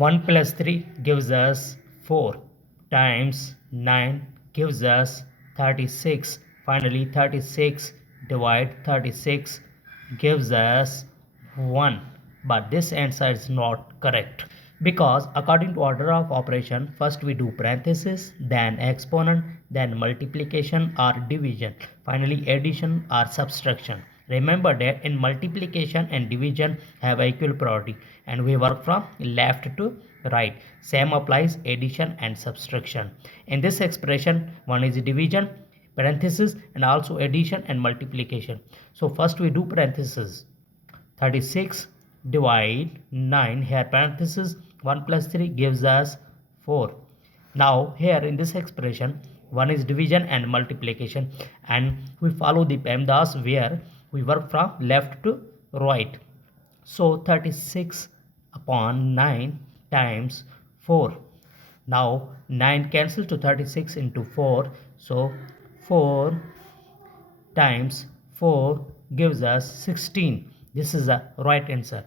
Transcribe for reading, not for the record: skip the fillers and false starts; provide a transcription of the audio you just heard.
1 plus 3 gives us 4 times 9 gives us 36. Finally 36 divide 36 gives us 1. But this answer is not correct, because according to order of operation, first we do parenthesis, then exponent, then multiplication or division, finally addition or subtraction. Remember that in multiplication and division have equal priority, and we work from left to right. Same applies addition and subtraction. In this expression, one is division, parenthesis, and also addition and multiplication. So first we do parenthesis. 36 divide 9, here parenthesis, 1 plus 3 gives us 4. Now here in this expression, one is division and multiplication, and we follow the PEMDAS where we work from left to right. So 36 upon 9 times 4. Now 9 cancels to 36 into 4, so 4 times 4 gives us 16. This is the right answer.